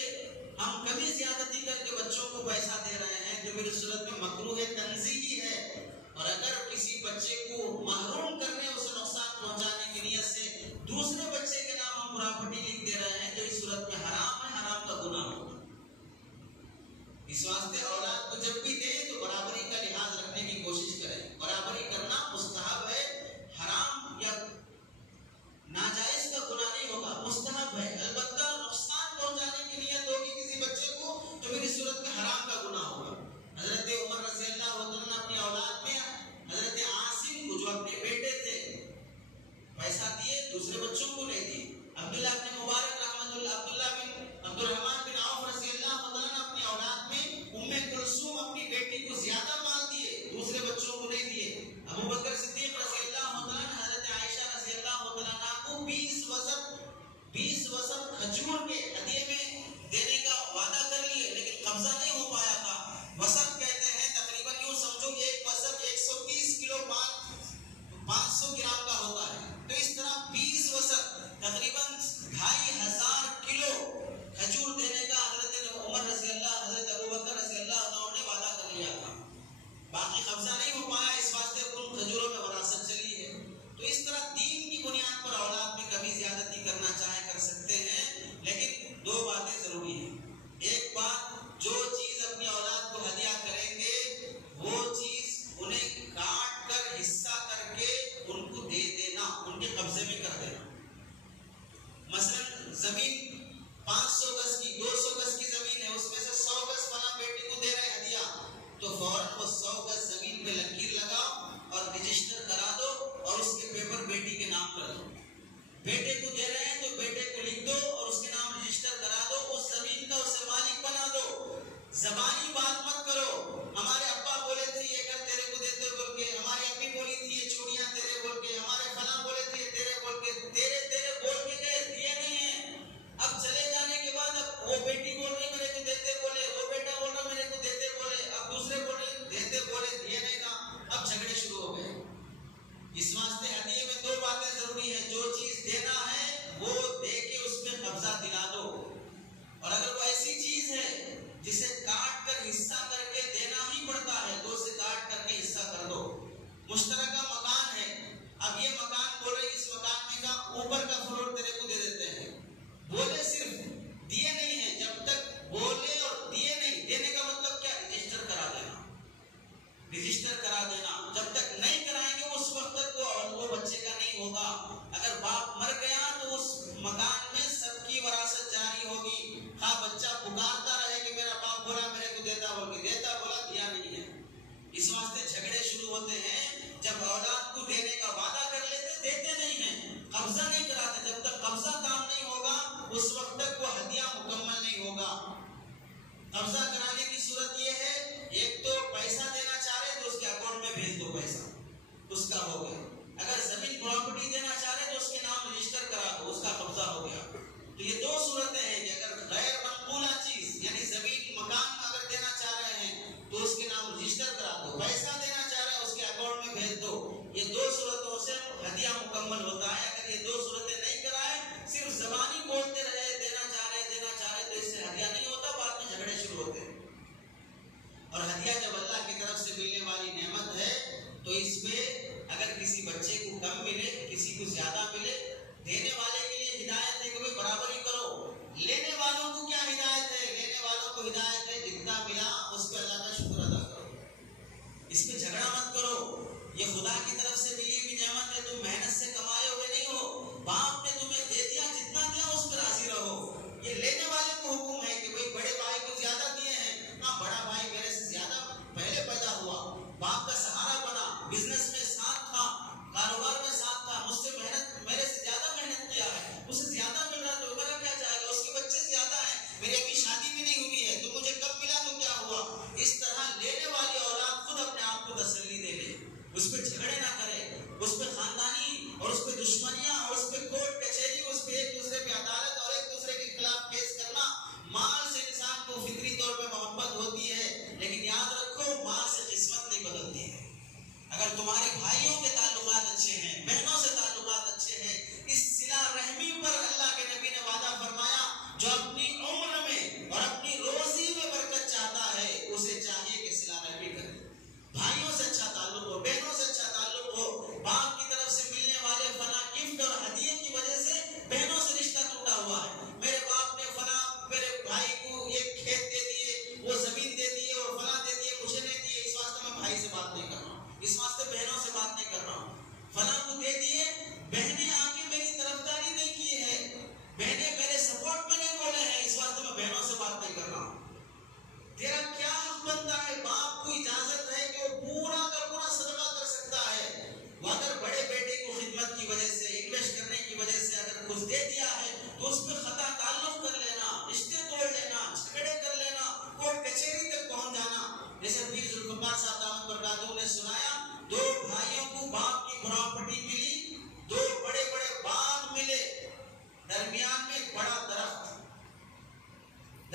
ہم کمی زیادتی کر کے بچوں کو پیسہ دے رہے ہیں تو پھر اس صورت میں مکروہ تنزیہی ہے. اور اگر کسی بچے کو محروم کرنے، اسے نقصان پہنچانے کی نیت سے دوسرے بچے کے نام ہم پراپرٹی لکھ دے رہے ہیں تو اس صورت میں حرام ہے، حرام کا گناہ ہوگا. اس واسطے اولاد کو جب بھی دیں تو برابری کا لحاظ رکھنے کی کوشش کریں. برابری کرنا مستحب ہے، حرام یا ناجائز کا گناہ نہیں ہوگا، مستحب ہے. البتہ نقصان پہنچانے کی نیت ہوگی کسی بچے کو تو پھر اس صورت میں حرام کا گناہ ہوگا. حضرت عمر رضی اللہ عنہ نے اپنی اولاد میں حضرت عاصم کو جو اپنے بیٹے تھے پیسہ دیے، دوسرے بچوں کو نہیں دیے. عبداللہ بن مبارک عبداللہ بن عبد الرحمن بن عوف رضی اللہ عنہ نے اپنی اولاد میں ام کلثوم اپنی بیٹی کو زیادہ مال دیے، دوسرے بچوں کو نہیں دیے. ابو بکر صدیق رضی اللہ عنہ نے حضرت عائشہ رضی اللہ عنہ کو 20 وسق کھجور کے ہدیے میں دینے کا وعدہ کر لیے، لیکن قبضہ نہیں ہو پایا تھا. وسق کہتے ہیں تقریباً یوں سمجھو ایک وسق 130 کلو 500 گرام کا ہوتا ہے. تو اس طرح 20 وسق تقریباً 2500 کلو کھجور دینے کا حضرت ابو بکر رضی اللہ عنہ نے وعدہ کر لیا تھا. باقی قبضہ نہیں ہو پایا، اس واسطے ان کھجوروں میں وراثت چلی ہے. تو اس طرح دین کی بنیاد پر اولاد میں کبھی زیادتی کرنا چاہے کر سکتے ہیں، لیکن دو باتیں ضروری ہیں. ایک بات، جو چیز اپنی اولاد کو ہدیہ کریں گے وہ چیز انہیں کاٹ کر حصہ کر کے ان کو دے دینا، ان کے قبضے میں کر دینا. مثلا زمین 500 گز کی 200 گز کی زمین ہے، اس میں سے 100 گز فلاں بیٹی کو دے رہے ہیں ہدیہ، تو فوراً وہ 100 گز زمین پہ لکیر لگاؤ اور رجسٹر کرا دو اور اس کے پیپر بیٹی کے نام کر دو. بیٹے کو دے رہے ہیں تو بیٹے کو لکھ دو اور اس کے نام رجسٹر کرا دو، اس زمین کا اسے مالک بنا دو. زبانی بات مت کرو، ہمارے ابا بولے تھے یہ گھر تیرے کو دیتے بول کے، ہماری امی بولی تھی یہ چوڑیاں تیرے بول کے، ہمارے فلاں بولے تھے یہ تیرے بول کے، تیرے بول کے گئے، دیے نہیں ہیں. اب چلے جانے کے بعد اب وہ بیٹی بول رہی میرے کو دیتے بولے، وہ بیٹا بول رہا میرے کو دیتے بولے، اب دوسرے بول رہے دیتے بولے دیے نہیں نا، اب جھگڑے شروع ہو گئے. اس واسطے ہدیے میں دو باتیں ضروری ہیں. جو چیز دینا ہے وہ دے کے اس میں قبضہ دلا دو، اور اگر وہ ایسی چیز ہے جسے کاٹ کر حصہ کر کے دینا ہی پڑتا ہے تو اسے کاٹ کر کے حصہ کر دو. مشترکہ مکان ہے، اب یہ مکان بول رہے اس مکان میں کا اوپر کا فلور تیرے کو دے دیتے ہیں، بولے صرف دیے نہیں ہیں. جب تک بولے اور دیے نہیں، دینے کا مطلب کیا؟ رجسٹر کرا دینا، رجسٹر کرا دینا. جب تک نہیں کرائیں گے اس وقت تک وہ بچے کا نہیں ہوگا. اگر باپ مر گیا تو اس مکان میں سب کی وراثت جاری ہوگی. ہاں بچہ پکارتا رہے کہ میرا باپ بولا میرے کو دیتا بول کے، دیتا بولا دیا نہیں ہے. اس واسطے جھگڑے شروع ہوتے ہیں جب اولاد کو دینے کا وعدہ کر لیتے دیتے نہیں ہیں، قبضہ نہیں کراتے. جب تک قبضہ کام نہیں ہوگا اس وقت تک وہ ہدیہ مکمل نہیں ہوگا. قبضہ کرانے کی صورت یہ ہے، ایک تو پیسہ دینا چاہ رہے تو اس کے اکاؤنٹ میں بھیج دو، پیسہ اس کا ہو گیا. اگر زمین پراپرٹی دینا چاہ رہے تو اس کے نام رجسٹر کرا دو، اس کا قبضہ ہو گیا. تو یہ دو صورتیں ہیں کہ اگر غیر منقولہ چیز یعنی زمین مکان اگر دینا چاہ رہے ہیں تو اس کے نام رجسٹر کرا دو، پیسہ دینا چاہ رہے ہیں اس کے اکاؤنٹ میں بھیج دو. یہ دو صورتوں سے ہدیہ مکمل ہوتا ہے. اگر یہ دو صورتیں نہیں کرائے، صرف زبانی بولتے رہے دینا چاہ رہے تو اس سے ہدیہ نہیں ہوتا، بعد میں جھگڑے شروع ہوتے ہیں. اور ہدیہ جب اللہ کی طرف سے ملنے والی نعمت ہے تو اس میں اگر کسی بچے کو کم ملے کسی کو زیادہ ملے، دینے والے کے لیے ہدایت ہے کہ بھائی برابری کرو. لینے والوں کو کیا ہدایت ہے؟ لینے والوں کو ہدایت ہے جتنا ملا اس پہ اللہ کا شکر ادا کرو، اس پہ جھگڑا مت کرو. یہ خدا کی طرف سے ملی ہوئی نعمت ہے، تم محنت سے کمائے ہوئے نہیں ہو، باپ نے تمہیں دے دیا، جتنا دیا اس پہ راضی رہو. یہ لینے والے کو حکم ہے کہ بھائی بڑے بھائی کو زیادہ دیے ہیں، ہاں بڑا بھائی میرے سے زیادہ پہلے پیدا ہوا، باپ کا سہارا بنا، بزنس میں ساتھ تھا، کاروبار میں ساتھ تھا، مجھ سے محنت میرے سے زیادہ محنت کیا ہے، اسے زیادہ مل رہا تو میرا کیا جائے گا، اس کے بچے زیادہ ہیں، میری ابھی شادی بھی نہیں ہوئی ہے تو مجھے کب ملا تو کیا ہوا. اس طرح لینے والی اولاد خود اپنے آپ کو تسلی دے لے، اس پہ جھگڑے نہ کرے، اس پہ خاندانی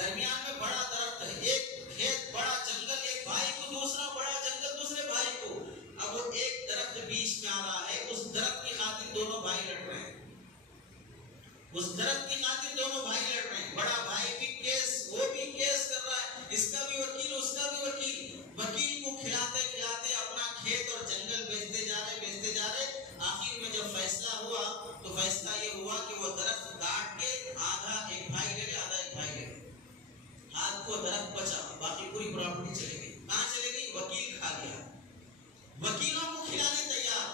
درمیان میں بڑا درخت ہے، ایک کھیت بڑا جنگل، ایک بھائی کو دوسرا بڑا جنگل دوسرے بھائی کو، اب وہ ایک درخت بیچ میں آ رہا ہے، اس درخت کی خاطر دونوں بھائی لڑ رہے ہیں، اس درخت کی خاطر دونوں بھائی لڑ رہے ہیں، بڑا بھائی بھی کیس، وہ بھی کیس کر رہا ہے، اس کا بھی وکیل اس کا بھی وکیل، وکیل کو کھلاتے کھلاتے اپنا کھیت اور جنگل بیچتے جا رہے، آخر میں جب فیصلہ ہوا تو فیصلہ یہ ہوا کہ وہ درخت کاٹ کے آدھا ایک بھائی لے لے، آدھا ایک بھائی لے لے، ہاتھ کو درخت بچا، باقی پوری پراپرٹی چلے گئی، کہاں چلے گئی؟ وکیل کھا گیا، وکیلوں کو کھلانے تیار،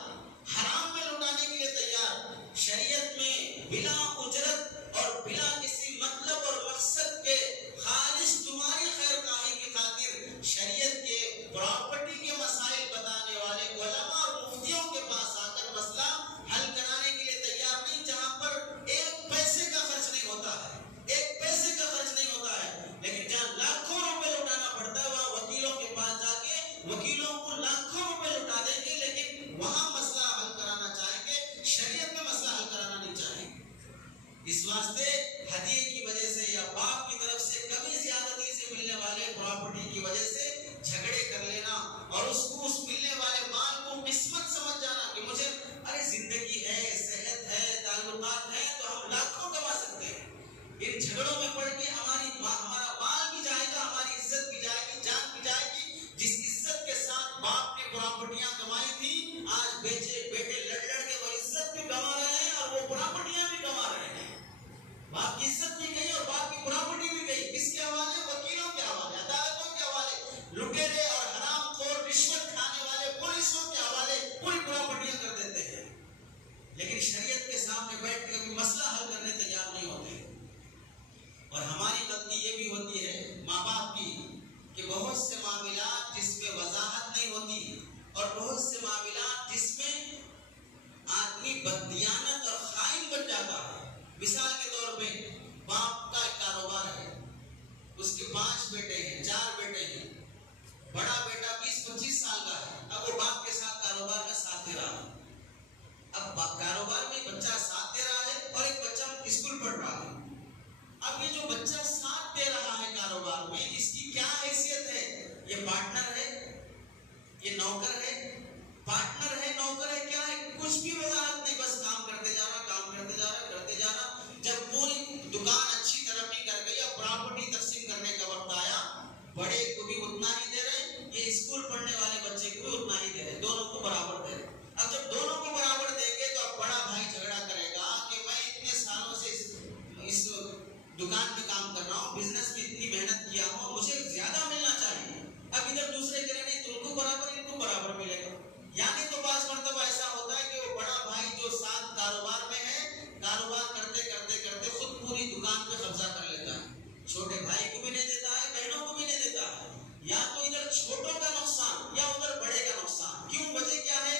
حرام میں لٹانے کے لیے تیار، شریعت میں بلا اجرت اور بلا کسی مطلب اور مقصد کے خالص تمہاری خیر خواہی کی خاطر شریعت کے پراپرٹی کے مسائل بتانے والے علماء اور مفتیوں کے پاس آ کر مسئلہ حل کرانے کے لیے تیار نہیں، جہاں پر ایک پیسے کا خرچ نہیں ہوتا ہے، ایک پیسے کا خرچ نہیں ہوتا ہے، لیکن جہاں لاکھوں روپے لٹانا پڑتا ہے وہاں وکیلوں کے پاس جا کے وکیلوں کو لاکھوں روپے لٹا دیں گے، لیکن وہاں مسئلہ حل کرانا چاہیں گے، شریعت میں مسئلہ حل کرانا نہیں چاہیں گے۔ اس واسطے ہدیے کی وجہ سے یا باپ کی طرف سے کمی زیادتی سے ملنے والے پراپرٹی کی وجہ سے جھگڑے کر لینا اور اس کو اس ملنے والے مال کو قسمت سمجھ جانا کہ مجھے ارے زندگی ہے، صحت ہے، تعلقات ہیں تو ہم لاکھوں کما سکتے ہیں، ان جھگڑوں میں پڑ کے ہمارا مال بھی جائے گا، ہماری عزت بھی جائے گی، جان بھی جائے گی، جس عزت کے ساتھ باپ نے پراپرٹیاں کمائی تھی آج بیٹے لڑ کے وہ عزت بھی کما رہے ہیں اور وہ پراپرٹیاں بھی کما رہے ہیں، باپ کی عزت بھی گئی اور باپ کی پراپرٹی بھی گئی، کس کے حوالے؟ وکیلوں کے حوالے، عدالتوں کے حوالے، لٹیرے اور حرام خور رشوت کھانے والے پولیسوں کے حوالے پوری پراپرٹیاں کر دیتے ہیں، لیکن شریعت کے سامنے بیٹھ کے کبھی مسئلہ حل کرنے تیار نہیں ہوتے۔ اور ہماری غلطی یہ بھی ہوتی ہے ماں باپ کی کہ بہت سے معاملات جس میں وضاحت نہیں ہوتی اور بہت سے معاملات جس میں آدمی بددیانت اور خائن بن جاتا ہے۔ مثال کے طور پہ باپ کا ایک کاروبار ہے، اس کے 5 بیٹے ہیں، 4 بیٹے ہیں، بڑا بیٹا 20-25 سال کا ہے، اب وہ باپ کے ساتھ کاروبار کا ساتھ دے رہا ہے، اب کاروبار میں بچہ ساتھ دے رہا ہے اور ایک بچہ اسکول پڑھ رہا ہے، اب یہ جو بچہ ساتھ دے رہا ہے کاروبار میں، اس کی کیا حیثیت ہے؟ یہ پارٹنر ہے، یہ نوکر ہے، پارٹنر ہے، نوکر ہے، کیا ہے؟ کچھ بھی وضاحت نہیں، بس کام کرتے جا رہا، کام کرتے جا رہا، جب پوری دکان اچھی ترقی کر گئی، اب پراپرٹی تقسیم کرنے کا وقت آیا، بڑے کو بھی اتنا ہی دے رہے، یہ اسکول پڑھنے والے بچے کو بھی اتنا ہی دے رہے، دونوں کو برابر دے رہے۔ اب جب دونوں کو برابر دیں گے تو اب بڑا بھائی جھگڑا کرے گا کہ میں اتنے سالوں سے اس دکان پہ کام کر رہا ہوں، بزنس میں اتنی محنت کیا ہوں، مجھے زیادہ ملنا چاہیے، اب ادھر دوسرے کرے نہیں، تم کو برابر ان کو برابر ملے گا۔ یعنی تو بعض مرتبہ ایسا ہوتا ہے کہ وہ بڑا بھائی جو ساتھ کاروبار میں ہے، کاروبار کرتے کرتے کرتے خود پوری دکان پہ قبضہ کر لیتا ہے، چھوٹے بھائی کو بھی نہیں دیتا ہے، بہنوں کو بھی نہیں دیتا ہے، یا تو ادھر چھوٹوں کا نقصان یا ادھر بڑے کا نقصان۔ کیوں؟ وجہ کیا ہے؟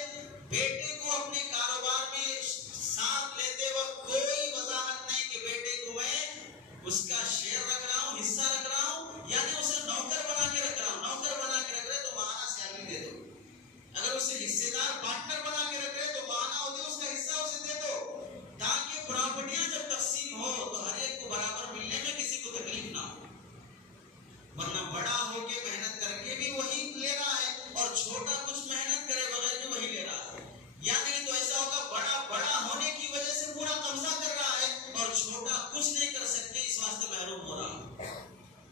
بیٹے کو اپنے کاروبار میں ساتھ لیتے وقت کوئی وضاحت نہیں کہ بیٹے کو میں اس کا شیئر رکھ رہا ہوں، حصہ رکھ رہا ہوں، یعنی اسے نوکر بنا کے رکھ رہا ہوں، نوکر بنا کے رکھ رہے تو ماہانہ سیلری دے دو، اگر اسے حصے دار پارٹنر بنا کے رکھ رہے تو ماہانہ ہوتے اس کا حصہ اسے دے دو، تاکہ پراپرٹیاں جب تقسیم ہو تو ہر ایک کو برابر ملنے میں کسی کو تکلیف نہ ہو، ورنہ بڑا ہو کے محنت کر کے بھی وہی لے رہا ہے اور چھوٹا کچھ محنت کرے بغیر بھی وہی لے رہا ہے، یا نہیں تو ایسا ہوگا بڑا ہونے کی وجہ سے پورا قبضہ کر رہا ہے اور چھوٹا کچھ نہیں کر سکتے، اس واسطے محروم ہو رہا ہے۔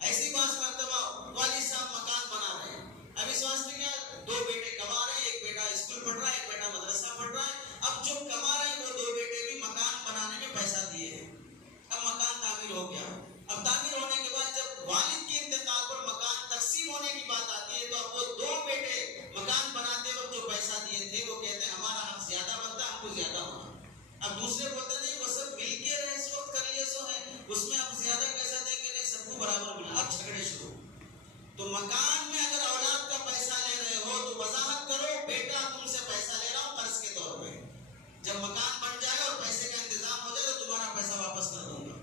ایسی بات مرتبہ والد صاحب مکان بنا رہے ہیں، اب اس واسطے کیا 2 بیٹے کما رہے ہیں، ایک بیٹا اسکول پڑھ رہا ہے، ایک بیٹا مدرسہ پڑھ رہا ہے، اب جو کما رہے ہیں وہ 2 بیٹے بھی مکان بنانے میں پیسہ دیے ہیں، اب مکان تعمیر ہو گیا، اب تعمیر ہونے کے بعد جب والد کے انتقال پر مکان تقسیم ہونے کی بات آتی ہے تو اب وہ 2 بیٹے مکان بناتے وقت جو پیسہ دیے تھے وہ کہتے ہیں ہمارا حق زیادہ بنتا ہے، ہم کو زیادہ ہونا، اب دوسرے بولتے نہیں وہ سب مل کے رہے سو کر لیے سو ہے، اس میں اب زیادہ پیسہ دیں گے نہیں، سب کو برابر ملا، اب جھگڑے شروع۔ تو مکان میں اگر اولاد کا پیسہ لے رہے ہو تو وضاحت کرو، بیٹا تم سے پیسہ لے رہا ہوں قرض کے طور پہ، جب مکان بن جائے اور پیسے کا انتظام ہو جائے تو تمہارا پیسہ واپس کر دوں گا،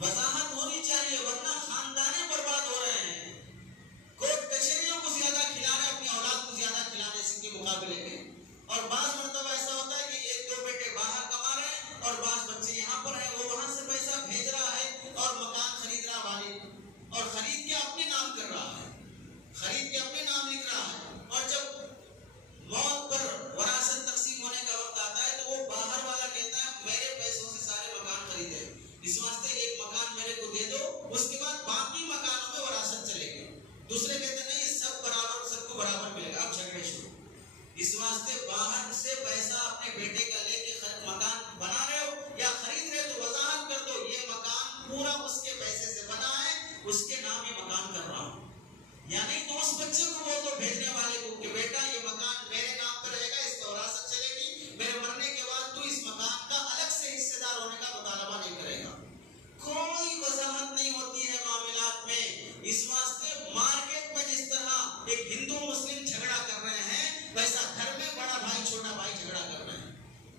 وضاحت ہونی چاہیے، ورنہ خاندانیں برباد ہو رہے ہیں، کورٹ کچہریوں کو زیادہ کھلا رہے ہیں اپنی اولاد کو زیادہ کھلانے سے کے مقابلے میں، اور بعض مرتبہ ایسا ہوتا ہے کہ 1-2 بیٹے باہر کما رہے ہیں اور بعض بچے یہاں پر ہیں، وہ وہاں سے پیسہ بھیج رہا ہے اور مکان خرید رہا والد، اور اور خرید کے اپنے نام کر رہا ہے، خرید کے اپنے نام لکھ رہا ہے، اور جب موت پر وراثت تقسیم ہونے کا وقت آتا ہے تو وہ باہر والا کہتا ہے میرے پیسوں سے سارے مکان خریدے، اس واسطے ایک مکان میرے کو دے دو، اس کے بعد باقی مکانوں میں وراثت چلے گی۔ دوسرے کہتے ہیں نہیں سب برابر، سب کو برابر ملے گا۔ اب جھگڑے شروع، اس واسطے باہر سے پیسہ اپنے بیٹے کا لے کے مکان بنا رہے ہو یا خرید رہے تو وضاحت کر دو یہ مکان پورا اس کے پیسے سے بنا ہے، اس کے نام یہ مکان کر رہا ہوں۔ یعنی تو اس بچے کو بول دو، بھیجنے والے کو، کہ بیٹا یہ مکان میرے نام پر رہے گا، اس کا وراثت چلے گی، میرے مرنے کے بعد تو اس مکان کا الگ سے حصے دار ہونے کا مطالبہ نہیں کرے گا۔ کوئی وضاحت نہیں ہوتی ہے معاملات میں۔ اس واسطے مارکیٹ میں جس طرح ایک ہندو مسلم جھگڑا کر رہے ہیں، ویسا گھر میں بڑا بھائی چھوٹا بھائی جھگڑا کر رہے ہیں،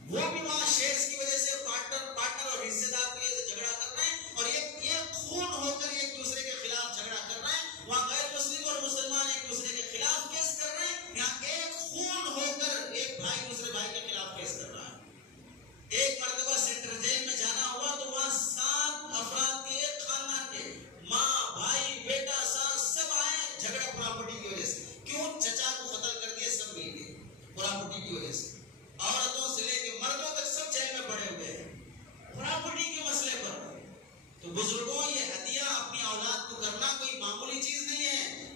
وہ بھی وہاں شیئرز کی وجہ سے پارٹنر اور حصے دار کی وجہ سے جھگڑا کر رہے ہیں، اور یہ خون ہو کر ایک دوسرے کے خلاف جھگڑا کر رہے ہیں۔ وہاں غیر مسلم اور مسلمان ایک دوسرے کے خلاف کیس کر رہے ہیں، یہاں ایک خون ہو کر ایک بھائی دوسرے بھائی کے خلاف کیس کر رہا ہے۔ ایک مرتبہ سینٹرل جیل میں جانا ہوا تو وہاں 7 افراد کے ایک خاندان کے ماں بھائی بیٹا ساس سب آئے، جھگڑا پراپرٹی کی وجہ سے۔ کیوں؟ چچا کو قتل کر دیا، سب مل گئے پراپرٹی کی وجہ سے۔ عورتوں سے لے کے مردوں تک سب جیل میں پڑے ہوئے ہیں پراپرٹی کے مسئلے پر۔ تو بزرگوں، یہ ہدیہ اپنی اولاد کو کرنا کوئی معمولی چیز نہیں ہے۔